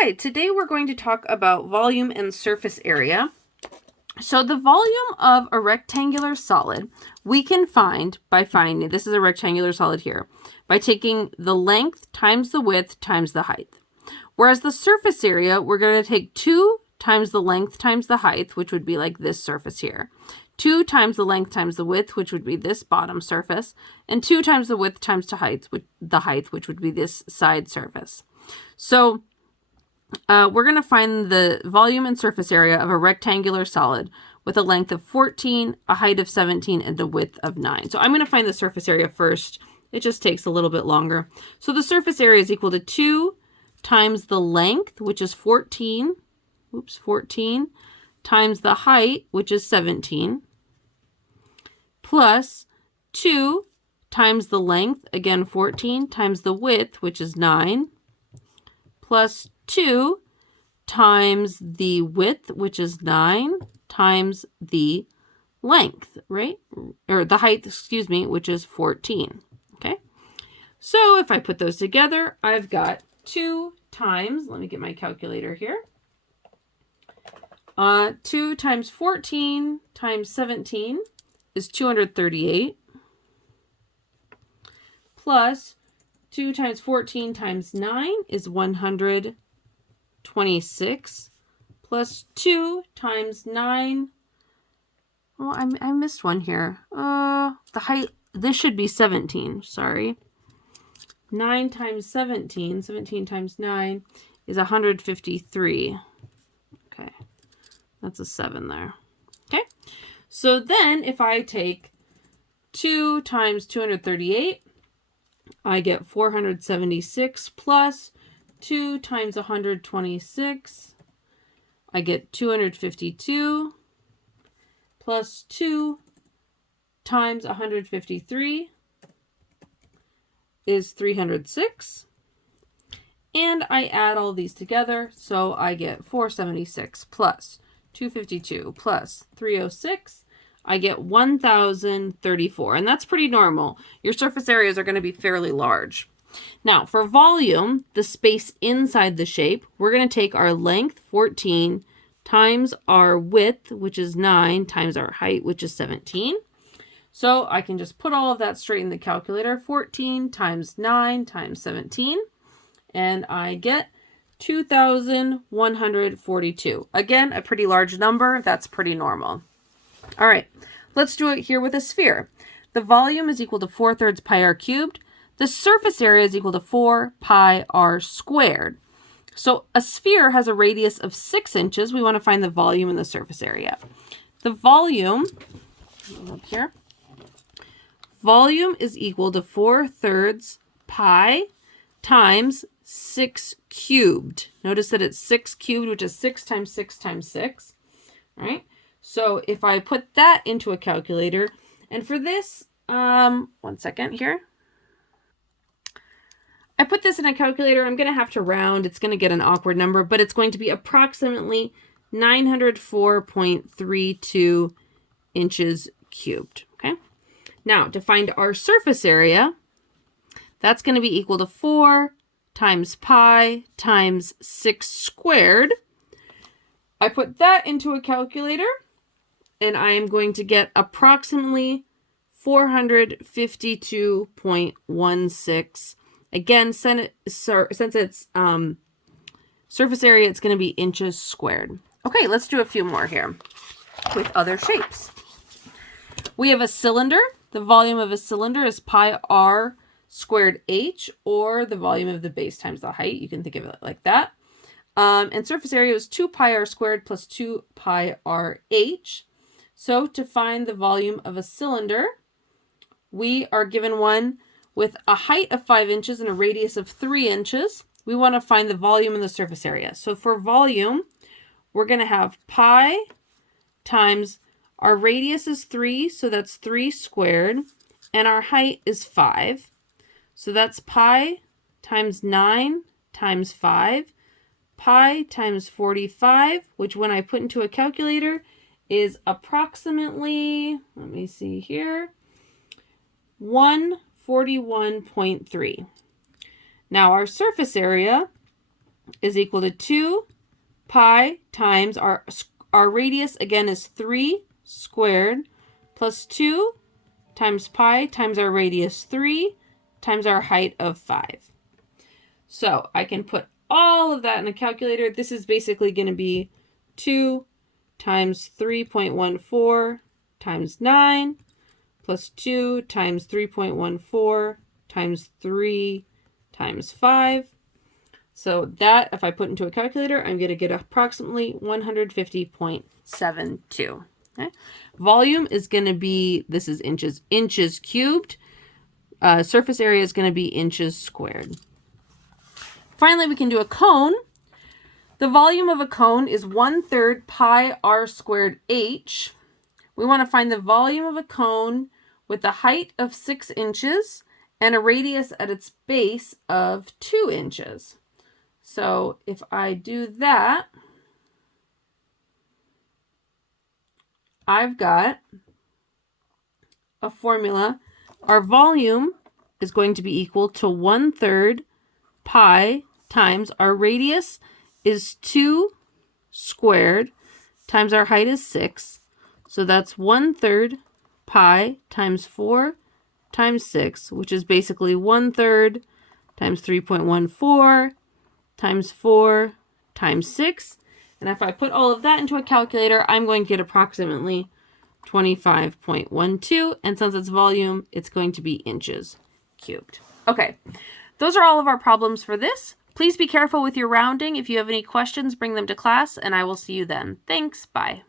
right, today we're going to talk about volume and surface area. So the volume of a rectangular solid we can find by finding, this is a rectangular solid here, by taking the length times the width times the height. Whereas the surface area, we're going to take 2 times the length times the height, which would be like this surface here. 2 times the length times the width, which would be this bottom surface, and 2 times the width times the height, which would be this side surface. So we're going to find the volume and surface area of a rectangular solid with a length of 14, a height of 17, and a width of 9. So I'm going to find the surface area first. It just takes a little bit longer. So the surface area is equal to 2 times the length, which is 14, times the height, which is 17, plus 2 times the length, again 14, times the width, which is 9, plus 2 times the width, which is 9, times the length, right? Or the height, excuse me, which is 14. Okay. So if I put those together, I've got 2 times, let me get my calculator here. 2 times 14 times 17 is 238. Plus 2 times 14 times 9 is 126, plus 2 times 9, oh, I missed one here. The height, this should be 17, sorry. 9 times 17, 17 times 9 is 153. Okay, that's a 7 there. Okay, so then if I take 2 times 238, I get 476 plus 2 times 126. I get 252 plus 2 times 153 is 306. And I add all these together, so I get 476 plus 252 plus 306. I get 1,034, and that's pretty normal. Your surface areas are going to be fairly large. Now, for volume, the space inside the shape, we're going to take our length, 14, times our width, which is 9, times our height, which is 17. So I can just put all of that straight in the calculator, 14 times 9 times 17, and I get 2,142. Again, a pretty large number. That's pretty normal. All right, let's do it here with a sphere. The volume is equal to 4/3 pi r cubed. The surface area is equal to 4 pi r squared. So a sphere has a radius of 6 inches. We want to find the volume and the surface area. The volume, up here, volume is equal to 4/3 pi times 6 cubed. Notice that it's 6 cubed, which is 6 times 6 times 6, right? So if I put that into a calculator, and for this, one second here. I put this in a calculator, I'm going to have to round. It's going to get an awkward number, but it's going to be approximately 904.32 inches cubed, okay? Now, to find our surface area, that's going to be equal to 4 times pi times 6 squared. I put that into a calculator, and I am going to get approximately 452.16. Again, since it's surface area, it's going to be inches squared. Okay, let's do a few more here with other shapes. We have a cylinder. The volume of a cylinder is pi r squared h, or the volume of the base times the height. You can think of it like that. And surface area is 2 pi r squared plus 2 pi r h. So to find the volume of a cylinder, we are given one with a height of 5 inches and a radius of 3 inches. We want to find the volume and the surface area. So for volume, we're going to have pi times our radius is 3, so that's 3 squared, and our height is 5. So that's pi times 9 times 5, pi times 45, which when I put into a calculator is approximately, let me see here, 141.3. Now our surface area is equal to 2 pi times our radius, again, is 3 squared, plus 2 times pi times our radius 3 times our height of 5. So I can put all of that in a calculator. This is basically going to be 2 times 3.14 times 9 plus 2 times 3.14 times 3 times 5. So that, if I put into a calculator, I'm going to get approximately 150.72. Okay. Volume is going to be, this is inches cubed. Surface area is going to be inches squared. Finally, we can do a cone. The volume of a cone is 1/3 pi r squared h. We want to find the volume of a cone with a height of 6 inches and a radius at its base of 2 inches. So if I do that, I've got a formula. Our volume is going to be equal to 1/3 pi times our radius is 2 squared times our height is 6. So that's 1/3 pi times 4 times 6, which is basically 1/3 times 3.14 times 4 times 6. And if I put all of that into a calculator, I'm going to get approximately 25.12. And since it's volume, it's going to be inches cubed. Okay, those are all of our problems for this. Please be careful with your rounding. If you have any questions, bring them to class, and I will see you then. Thanks. Bye.